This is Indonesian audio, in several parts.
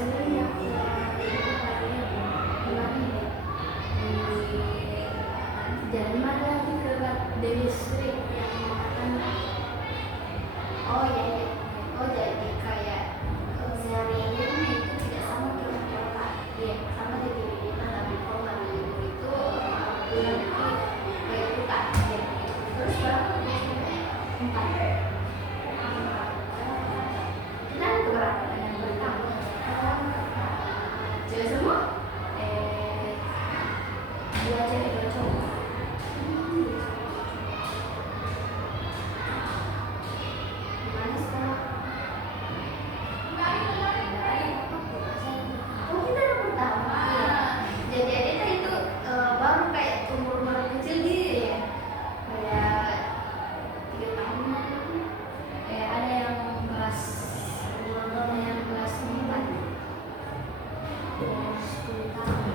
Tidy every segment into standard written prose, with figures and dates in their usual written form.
sebenarnya itu kayaknya kemarin ya di Jalan Mada di dekat Dewi Sri yang mengatakan oh ya ya oh jadi kayak sehari-hari itu tidak sama dengan kota ya sama jadi tapi kalau hari libur itu bulan nanti kayak itu kan ya terus berapa empat kita keberapa yang pertama cewek semua dua cewek dua cowok gimana sekarang oh kita yang pertama jadi Adita itu baru kayak umur kecil dia ya kayak 3 tahun ada yang kelas kelas 4 10 tahun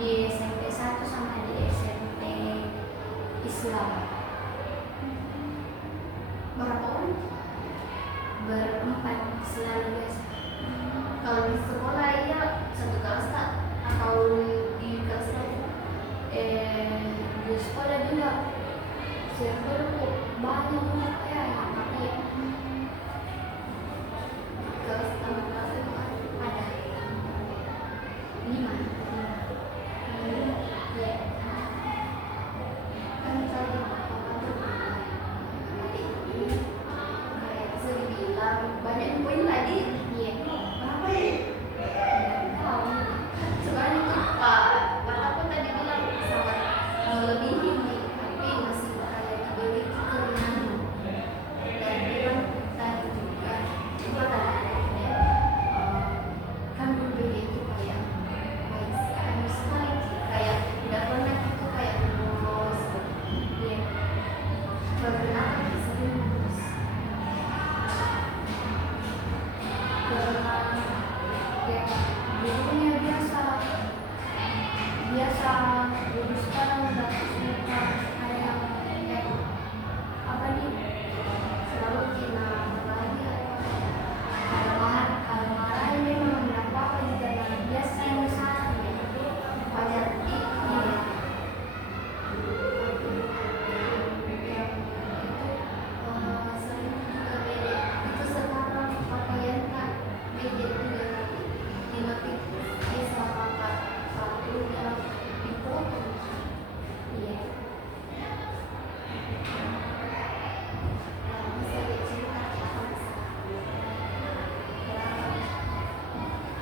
di SMP 1 sama di SMP Islam. Berapa orang? Berempat selalu guys. Kalau di sekolah ya satu kelas tak? Atau di kelas lain? Di sekolah juga. Sekolah kok banyak banget ya yang pakai kelas sama kelas itu ada 5. Banyak poin tadi, iya. Berapa ya? Sebenarnya tuh Pak aku tadi bilang sangat melebihi nih, tapi masih kayak diberi keringan. Dan bilang tadi juga tadi kan berbeda itu kayak baik sekali, kayak tidak pernah itu kayak bolos, iya. Beberapa sering bolos. Gurunya biasa guru sekarang udah suka kayak apa nih selalu kena lagi kalau marah ini memang tidak apa-apa juga yang biasa yang salah itu wajar sering juga beda itu sekarang pakaian kan beda juga nanti dia sama satu yang dipotong iya bisa dicerita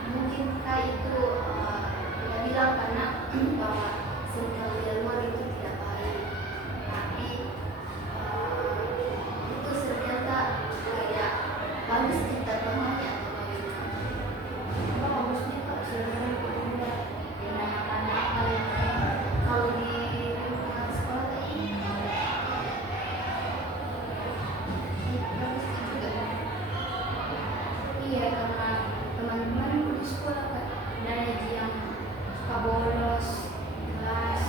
mungkin kak itu udah bilang karena bahwa circle di luar itu tidak baik tapi itu ternyata kayak bagus kita temannya bagusnya kok sebenarnya tidak nakal kalau di lingkungan sekolah ini bagus juga iya karena teman-teman di sekolah kan ada yang suka bolos kelas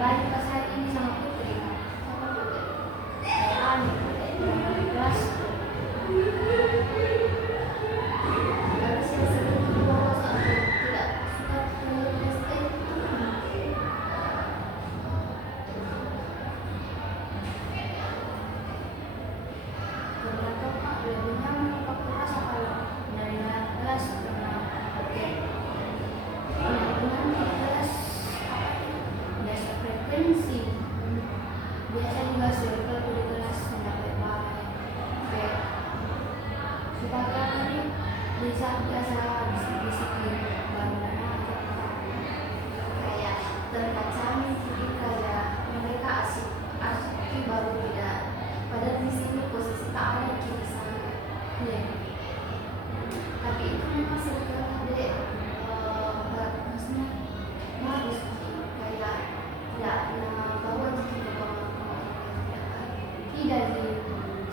baik pas hari ini sama Putri sama Putri kayak aneh di kelas harus yang sering bolos atau tidak suka tulis itu karena kok Pak lebih nyaman waktu kelas kalau dari kelas karena oke dengan di kelas biasa frekuensi biasa juga circle di kelas tidak baik-baik kayak supaya ini bisa biasa disiplin baru aja kayak terkaca nih jadi kayak mereka asik asik baru tidak padahal di sini posisi tak ada di sana ya tapi itu memang circle dek maksudnya bagus kayak tidak bawa jadi ke bawah tidak di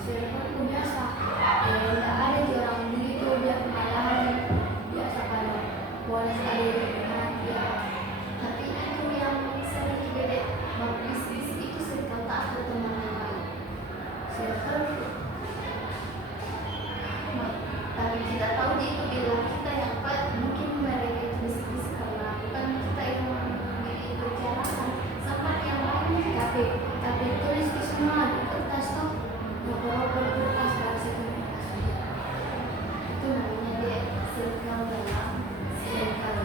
circle pun biasa tidak ada di orang begitu dia kemalahan biasa kalau boleh sekali ya tapi itu yang sering beda bagus itu circle tak ada teman yang lain circle tapi kita tahu dia itu bilang kita yang apa mungkin mereka itu bisik-bisik karena bukan kita yang berbicara sama yang lain tapi tulis di semua di kertas tuh ngobrol kertas bahasa Indonesia itu namanya dia circle dalam circle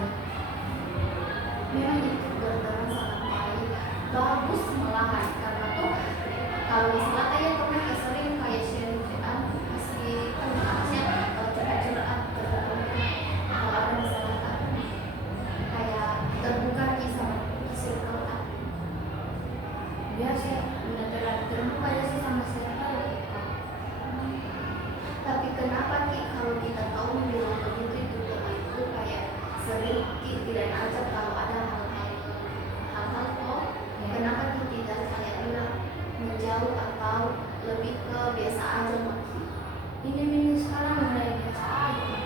memang itu berteman sangat baik bagus malahan karena tuh kalau misalnya kayak pernah sering kayak sharing kasih teman-temannya curhat-curhat kalau ada masalah kayak terbuka sama circle biasa udah terbuka ya sih sama circle tapi kenapa kalau kita tahu bilang begitu itu teman itu kayak sering tidak ajak kalau ada hal-hal kok kenapa tidak kayak bilang menjauh atau lebih ke biasa aja ini sekarang mulai biasa aja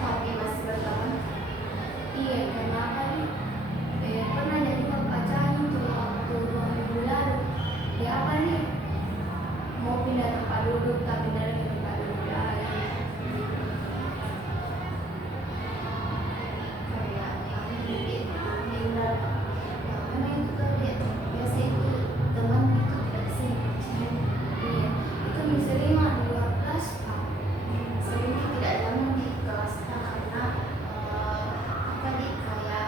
tapi masih berteman iya kenapa nih pernah jadi pacaran tuh waktu 2 minggu lalu ya apa nih mau pindah tempat duduk tapi dari tempat duduk lain kayak pindah memang itu kan dia biasa itu teman itu tidak sih iya itu sering di luar kelas sering tidak nyaman di kelas karena apa nih kayak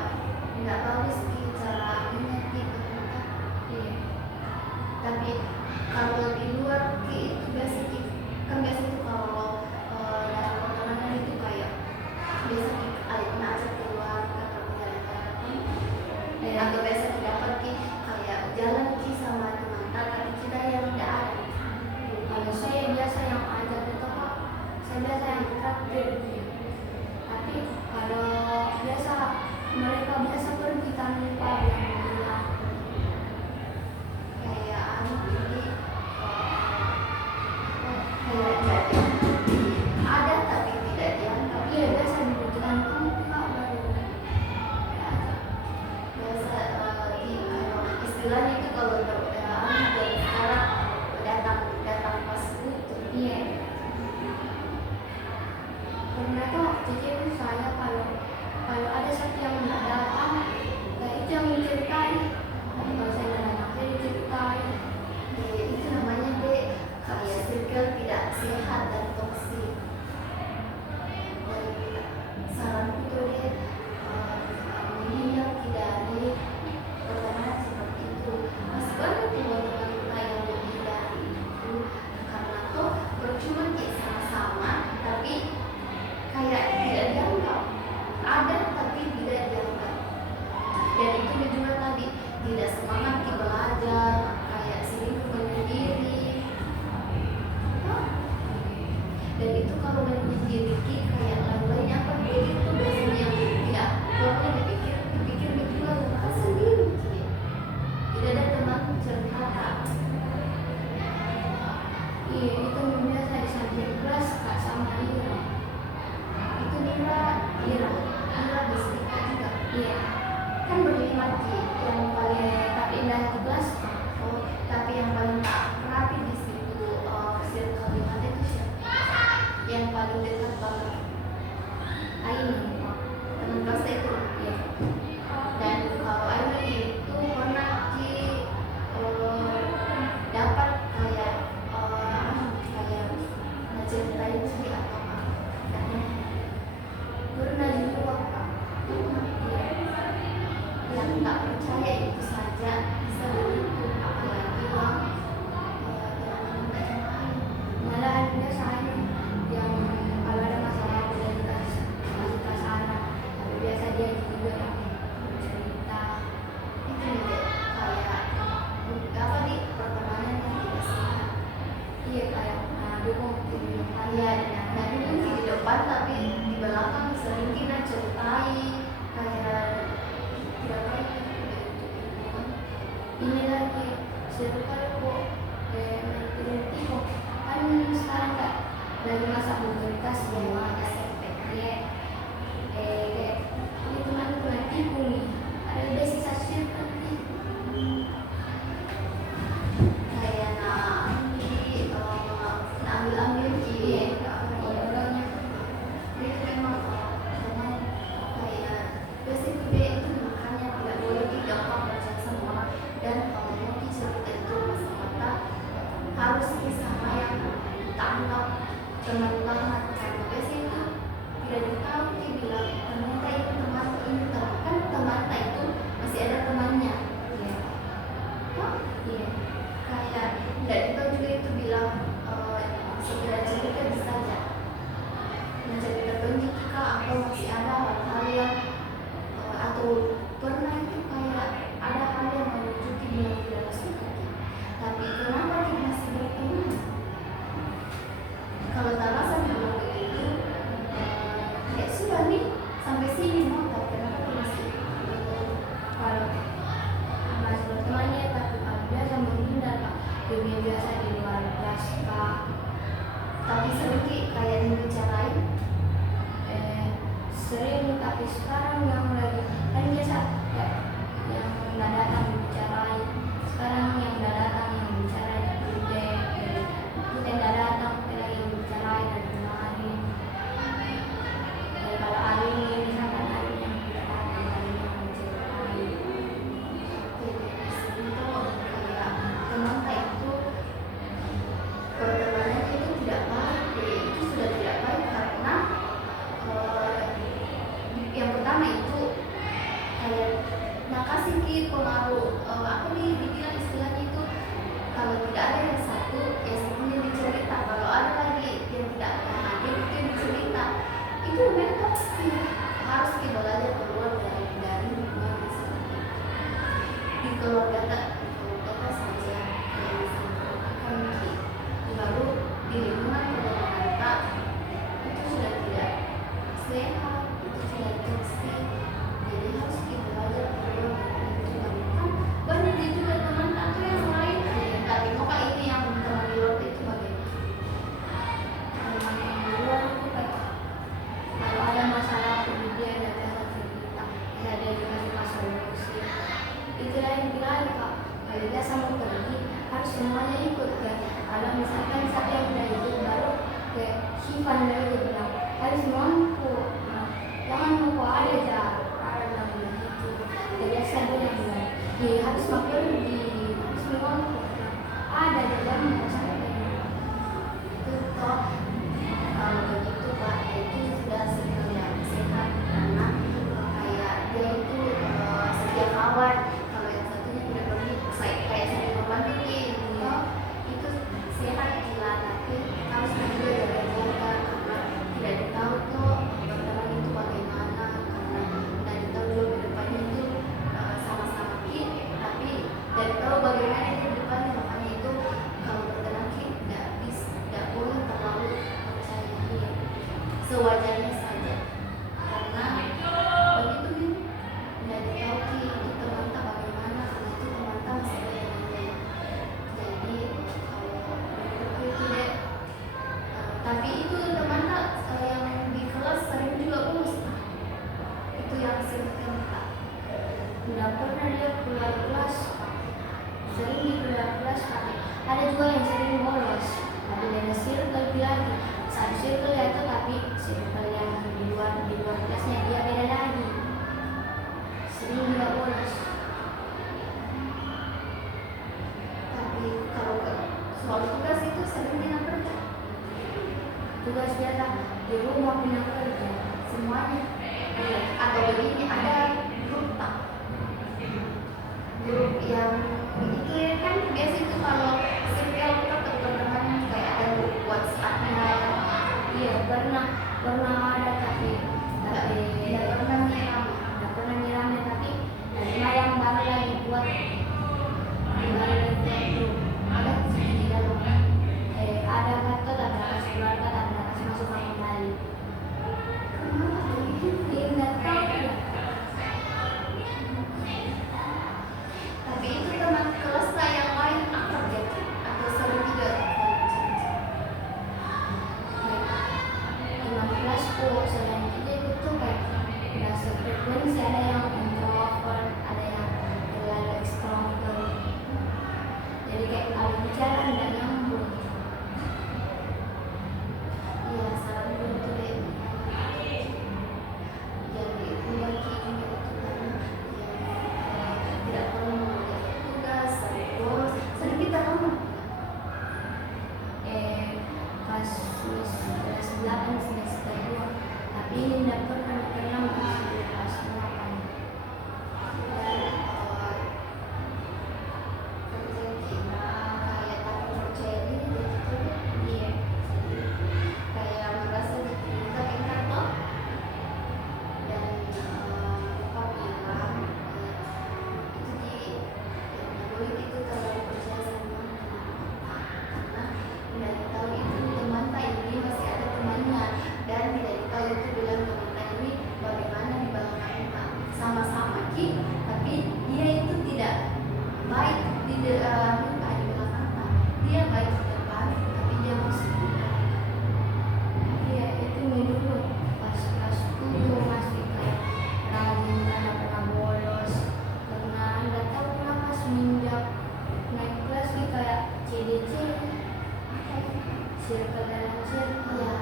nggak bagus cara mengerti kata iya tapi kalau di luar itu biasa kan biasa itu kalau dalam pertemanan itu kayak biasa kita ajak keluar atau jalan-jalan atau biasa dapat kayak jalan sama teman tapi kita yang tidak ada kalau saya biasa yang ajak itu Pak saya biasa yang traktir tapi kalau biasa mereka biasa pergi tanpa yang bilang kayak anak ini kayak ada tapi tidak dianggap iya biasa dibutuhkan kamu Pak baru biasa kalau istilahnya itu kalau anak dari sekarang datang pas butuh iya karena kok jadi saya kalau ada satu yang tidak datang nah itu yang menceritain kalau saya datang saya diceritain itu namanya deh kayak circle tidak sehat dan toksik dan saranku tuh deh ini yang tidak ada pertemanan seperti itu masih banyak teman-teman kita yang lebih dari itu karena tuh percuma sama-sama tapi kayak tidak dianggap ada tapi tidak dianggap dan itu juga tadi tidak semangat di belajar kayak sering menyendiri dan itu dia juga yang cerita itu juga kayak apa nih pertemanan yang tidak sehat. Iya kayak dukung di kalian, dukung di depan tapi di belakang sering kita ceritai kayak tidak baik ini lagi seru kali kok main film kan sekarang kak lagi masa pubertas semua SMP kayak ini teman-teman ibu nih ada basic sasir kan kayak ambil orangnya itu memang teman kayak basic itu makanya tidak boleh digampang percaya sama orang dan kalau mau cerita itu masa-masa harus sama yang tanggap teman banget karena basic itu tidak ditahu dia bilang ternyata itu teman ini kan teman itu masih ada temannya ya iya kayak tidak ditahu juga itu bilang segera cerita bisa aja mencerita tunjuk jika aku masih ada hal-hal yang atau pernah itu kayak ada hal yang menunjukin yang tidak suka tapi kenapa kita masih berteman kalau tak rasa belum begitu ya sudah nih sampai sini mau tapi kenapa kita masih kalau masih bertemannya tapi kalau biasa menghindar dunia biasa di luar kelas tapi sedikit kayak dibicarain sering tapi sekarang yang lagi kan biasa ya, yang nggak datang dibicarain sekarang yang nggak datang yang bicarain udah nggak datang lagi dibicarain dari kemarin kalau hari ini misalkan hari yang tidak datang hari yang bicarain kayak teman itu pertemanan itu tidak baik itu sudah tidak baik karena yang pertama itu kayak kasih pengaruh aku dibilang istilahnya itu kalau tidak ada yang satu yang satunya dicerita kalau ada lagi yang tidak hadir itu yang dicerita itu memang harus kita belajar keluar dari lingkungan di keluarga saja yang akan baru di lingkungan keluarga itu sudah tidak sehat itu sudah toksik jadi harus kita belajar keluar dari itu kan banyak juga teman atau yang lain tapi kok ini yang teman di luar itu bagaimana teman yang di luar itu kayak kalau ada masalah dia ada cerita ada dikasih masalah itu lain bilang kak kalau dia sama pergi harus semuanya ikut kan kalau misalkan saya yang udah itu baru kayak Sivan dari dia bilang harus mampu jangan mampu ada yang begitu jadi saya yang bilang ya harus mampu harus mampu ada jangan mampu sampai itu toh kalau begitu pak itu sudah sinyal yang sehat karena kayak dia itu setia kawan kalau yang satunya tidak pergi kayak saya berbanding itu sehat gila tapi harus juga jaga-jaga karena tidak ditahu tuh pertemuan itu bagaimana karena tidak ditahu juga ke depannya itu sama-sama tapi tidak tahu bagaimana itu depannya makanya itu kalau berkenan tidak boleh terlalu percaya sewajarnya saja karena begitu tidak ditahu itu teman tak bagaimana karena itu teman tak masih bagaimana jadi itu deh tapi itu teman tak yang di kelas sering juga bolos itu yang sering kita tidak pernah dia keluar kelas sering di keluar kelas tapi ada juga yang sering bolos tapi dari circle lagi satu circle itu tapi circle yang di luar kelasnya dia beda lagi sering juga bolos tapi kalau soal tugas itu sering pindah kerja tugas biasa di rumah pindah kerja semuanya atau begini ada grup yang itu ya kan biasa itu kalau circle kita pertemanan kayak ada grup WhatsApp-nya iya pernah ada tapi tidak pernah yang ini tidak pernah di kelas 8. Dan kayak takut percaya diri gitu, dia kayak merasa dipintar toh. Dan bapak bilang itu boleh itu terlalu percaya sama karena tidak tahu itu teman tak ini masih ada temannya, dan tidak tahu itu bilang teman tak ini bagaimana di belakang sama-sama ki, tapi dia itu tidak baik di belakang, dia baik di depan tapi dia masih dia itu dulu pas kelas 10 masih kayak rajin, karena pernah bolos, karena nggak tahu kenapa semenjak naik kelas dia kayak CDC, circle dalam circle ya,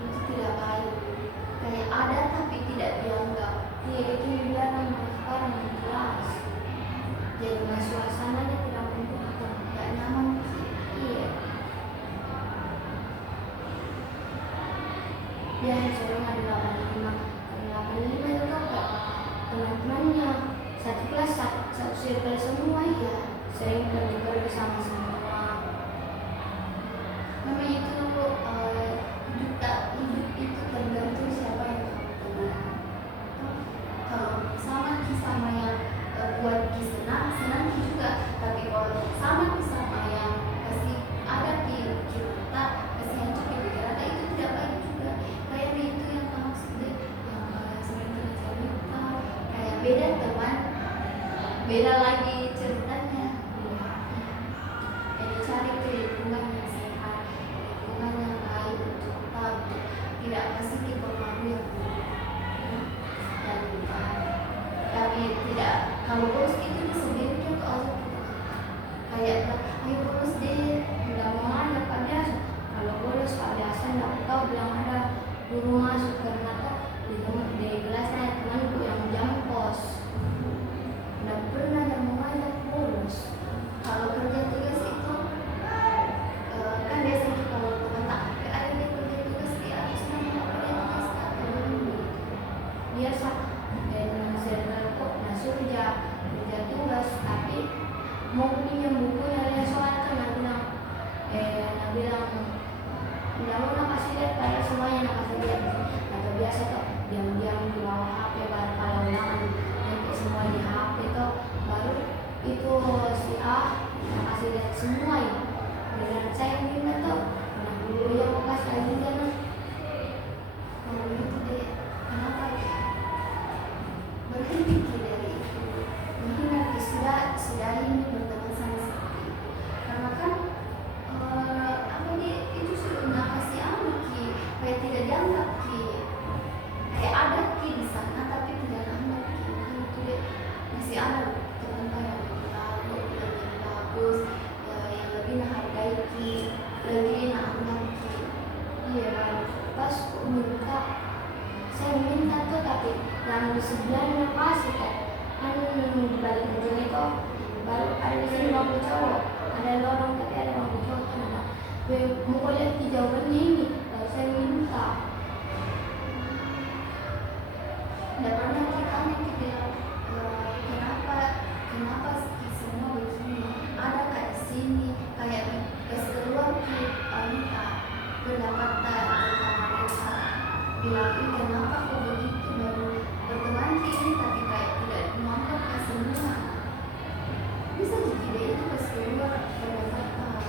itu tidak baik, kayak ada tapi tidak dianggap. Dia itu jarang sekarang di kelas, jadi suasananya tidak mendukung, nggak nyaman. Iya, dia sering ada 85, karena 85 itu kok teman-temannya satu kelas satu circle semua ya, sering pergi bersama semua. Namanya itu hidup itu tergantung siapa yang kamu teman. Kalau sama sama yang buat senang juga, tapi kalau sama yang kasih ada di kita kasih hancur di pikiran itu tidak baik juga. Kayak itu yang kamu sedih, yang sering cerita, kayak beda teman, beda lagi ceritanya. Jadi cari lingkungan yang sehat, lingkungan yang baik untuk kita, tidak kasih pengaruh yang buruk. Dan tapi tidak, kalau bolos itu sendiri tuh aja kayak ayo bolos deh, udah mau ada pada kalau bolos biasa nggak tahu bilang ada guru masuk karena tuh di kelasnya temanku yang jam kos nggak pernah yang mau ada bolos. Kalau kerja tugas itu kan biasanya kalau teman tak ada dia kerja tugas dia harus nambah kerja tugas biasa dan server kok masuk kerja tugas, tapi mau pinjam bukunya lihat soal kan nak bilang nggak mau nak kasih lihat pada semuanya, nak kasih lihat atau biasa tuh diam-diam di bawah HP, baru kalau ulangan nanti semua di HP tuh baru itu si A nak kasih lihat semua ya. Dan saya minta tuh nah dulu yang mau kasih lagi kan kalau gitu deh, kenapa berhenti dari itu, mungkin nanti sudah ini berteman sama seperti itu, karena kan apa dia itu sudah nggak kasih ki, kayak tidak dianggap ki, kayak ada ki di sana tapi tidak dianggap ki, itu deh masih ada teman yang lebih bagus, yang lebih menghargai ki, lebih menganggap ki. Iya baru pas saya minta tuh, tapi yang di sebelahnya kasih kan di balik ujung itu baru ada di sini bangku cowok, ada lorong tapi ada bangku cowok kan ada. Mau lihat di jawabannya ini, lalu saya minta. Tidak pernah kita bilang kenapa semua begini, ada kayak di sini kayak pas keluar minta pendapat tentang mereka, bilang kenapa kok begitu, baru berteman ini tapi kayak tidak menganggap ke semua. Bisa jadi dia itu pas keluar pendapat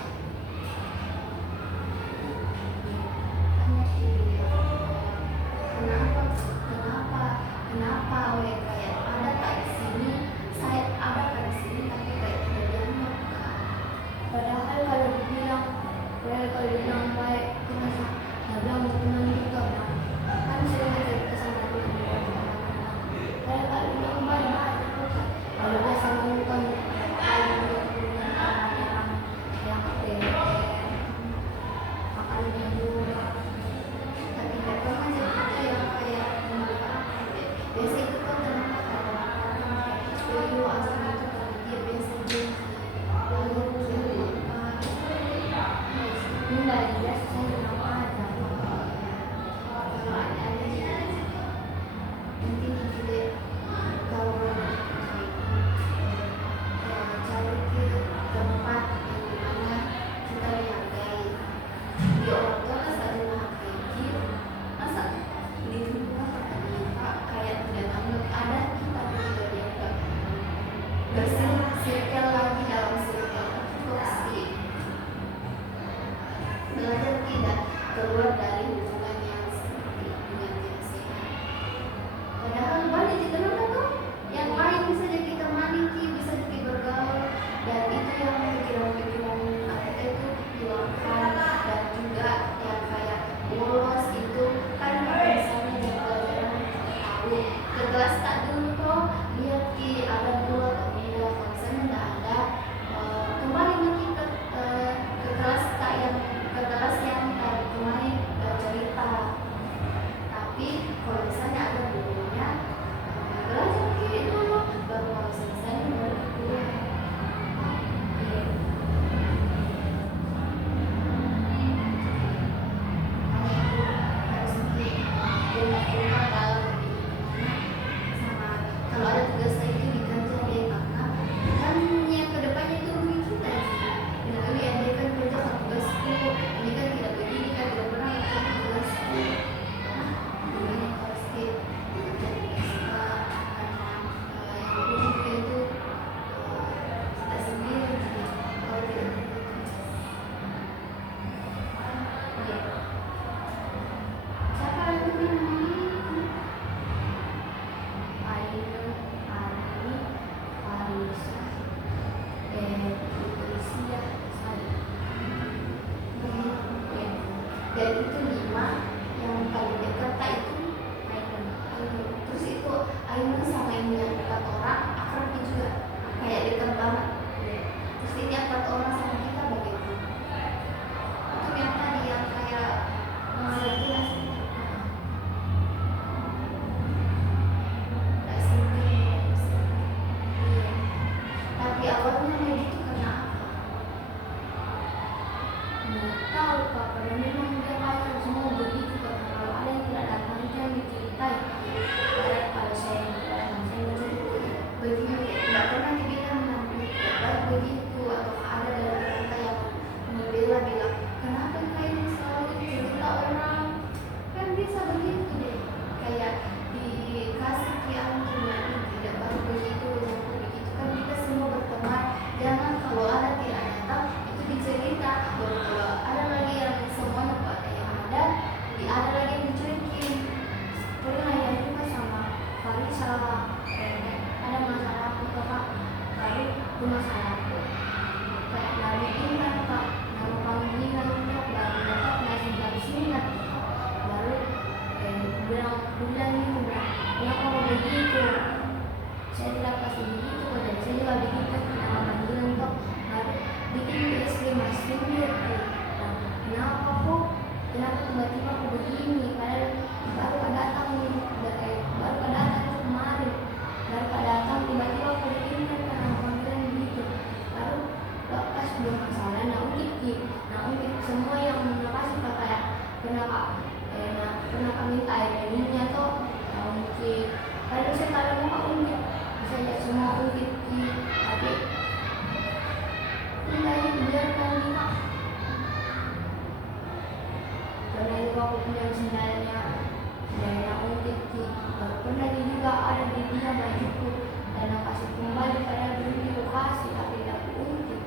kenapa kayak ada kayak di sini, saya ada kayak di sini tapi kayak tidak dianggap kan. Padahal kalau dibilang baik terasa nggak bilang mau teman juga kan sering cerita sama teman. Kalau bilang baik kalau biasa nonton ke kelas tak dulu kok lihat ki ada dulu atau tidak. Kalau misalnya nggak ada, kembali lagi ke kelas tak yang kemarin cerita. Tapi kalau misalnya ada gurunya, belajar ki dulu, baru kalau selesai baru kuliah. Kalau ada tugas lagi dikerjain deh, karena kan yang kedepannya itu rugi kita. Tidak lebih ada kan kerjakan tugasku, ini kan tidak begini kan tidak pernah kerjakan tugasku. Gimana harus dikerjakan tugasnya, karena yang rugi itu kita sendiri kalau tidak tugas. Siapa lagi namanya? Dan itu 5 yang paling dekat itu Aiman. Terus itu Aiman sama ini yang 4 orang akrab juga, kayak dekat banget. Terus ini 4 orang sama kita begitu. Itu yang tadi yang kayak jelas. Tapi awalnya begitu karena apa? Nggak tahu Pak, karena memang dia kayak semua begitu. Kalau ada yang tidak datang itu yang diceritain. Kalau saya begini, nggak pernah dibilang baik begitu, atau ada dari kita yang membela bilang kenapa kalian selalu cerita orang, kan bisa begitu deh, kayak dikasih kian tidak baru begitu kan kita semua berteman. Jangan kalau ada tidak datang itu dicerita, baru kalau ada lagi yang semuanya yang ada lagi yang dicuekin. Pernah yang juga sama Farisa, ada masalah aku ke Pak, baru itu masalah aku kayak lari ingat Pak, nama panggilan untuk baru dapat nasi dari sini baru bilang gitu, kenapa kok begitu, saya tidak kasih begitu, dan saya juga begitu nama panggilan kok baru bikin PSB masih gitu. Kenapa kok tiba-tiba aku begini, padahal baru datang kemarin, baru datang tiba-tiba aku begini kan nama panggilan gitu. Baru lepas belum masalah, ungkit semua yang makasih Pak, kayak pernah kami minta air minumnya tuh ungkit. Padahal saya kalau mau ungkit saya semua ungkit, tapi enggak dibiarkan nih Pak. Karena itu aku punya sendalnya ungkit, baru pernah juga ada di dia bajuku dan aku kasih kembali pada dulu aku kasih, tapi tidak ungkit.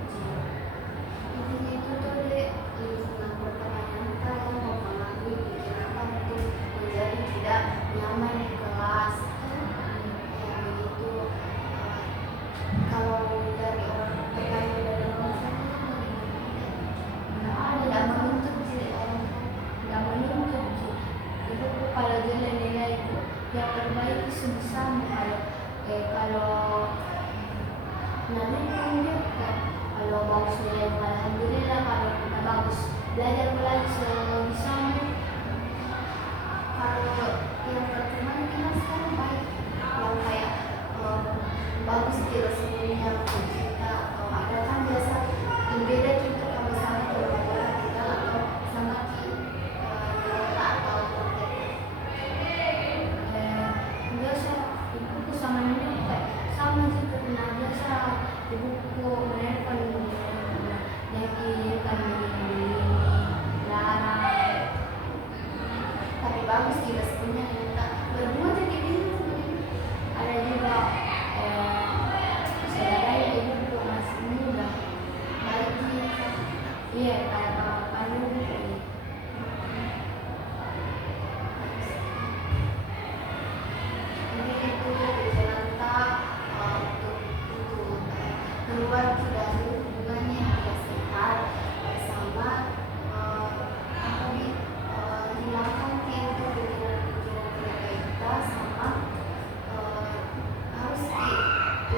Intinya itu tuh deh, lingkungan pertemanan kita yang mempengaruhi pikiran kamu tuh menjadi tidak nyaman di kelas. Ya begitu. Kalau dari orang PKI dari orang tidak menuntut sih, tidak menuntut sih. Itu kalau nilai itu yang terbaik itu sebisa kalau nanti dia kalau bagus nilai alhamdulillah, kalau kita bagus belajar sebisamu. Kalau yang pertemanan kita sekarang baik, yang kayak bagus filosofinya kita, atau ada kan biasa yang beda gitu kalau misalnya berbeda kita atau sama kita atau biasa ibuku sama nenek kayak sama juga, pernah biasa ibuku menelepon nyakitan begini Lara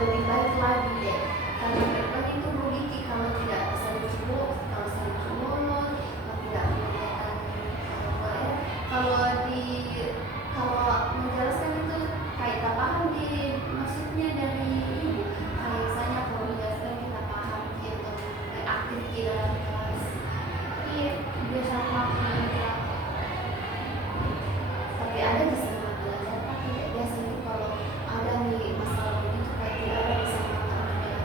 lebih baik lagi deh, karena depan itu begitu kalau tidak saling cukup, kalau saling mulut, kalau tidak menanyakan kalau di kalau menjelaskan itu kayak tak paham di maksudnya dari ibu, kayak misalnya kalau menjelaskan kita paham gitu, kayak aktif di dalam kelas, iya biasa paham ya. Tapi ada di semangat belajar, tapi tidak biasa itu kalau ada nih masalah begitu kayak tidak ada di semangat belajar,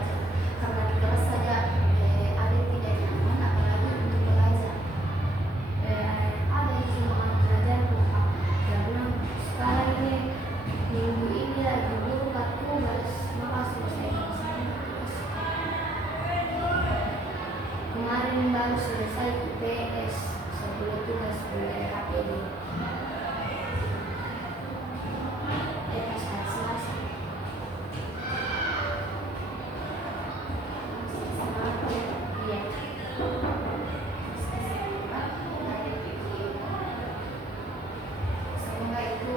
karena di kelas saja ada tidak nyaman apalagi untuk belajar. Ada di semangat belajar karena sekarang ini minggu ini lagi buruk aku harus malas selesai tugas. Kemarin baru selesai UTS sebelum tugas HPD. Pas hari Selasa. Iya. Semoga itu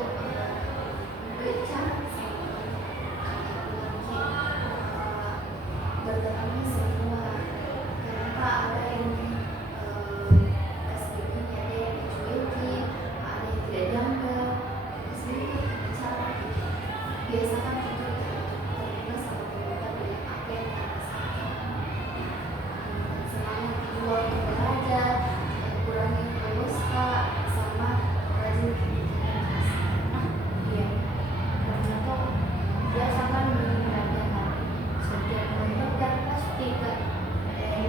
bertemannya semua. Kenapa ada yang SPB-nya ada yang dicuekin, ada yang tidak dianggap. Sebenarnya cara biasakan itu terbuka sama teman dengan apa yang kita rasakan. Semangat keluar untuk belajar, kurangi pulsa sama rajin rutinitas. Iya, karena kok biasakan mendengarkan setiap mendengar pasti ke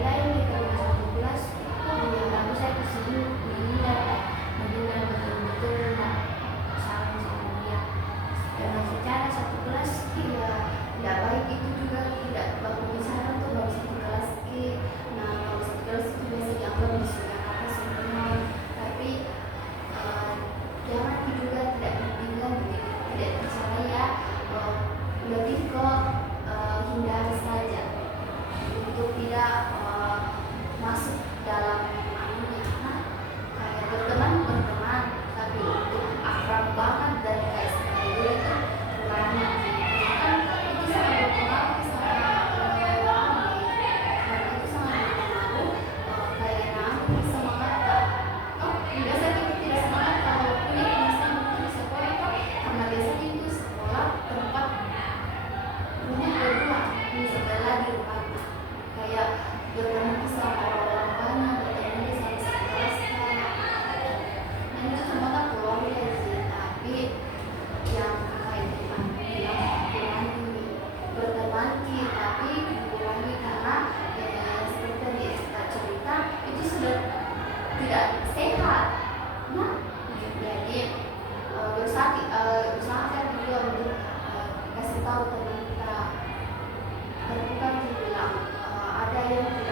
lain di kelas 11 yang bagus saya kesini mendengar betul-betul saran-saran dia. Karena secara satu kelas ya tidak baik, itu juga tidak bagus bicara tuh baru satu kelas nah kalau satu kelas itu biasa dianggap disuruh apa semua, tapi jangan juga tidak dibilang tidak bicara ya, lebih ke hindari saja untuk tidak masuk dalam anunya, kayak berteman tapi untuk akrab banget dan kayak seperti dulu itu kurangnya kan itu sangat berpengaruh sama karena itu sangat berpengaruh kayak namun semangat biasa kita tidak semangat kalau punya kemasan di sekolah itu, karena biasanya itu sekolah tempat rumah kedua di sebelah di rumahnya, kayak bertemu sama orang banyak, bertemu sama sekelas nah itu semoga keluarga sih, tapi yang kayak kurangi berteman tapi kurangi karena seperti tadi Esta cerita itu sudah tidak sehat. Nah jadi usahakan juga untuk kasih tahu teman kita, terbuka bilang ada yang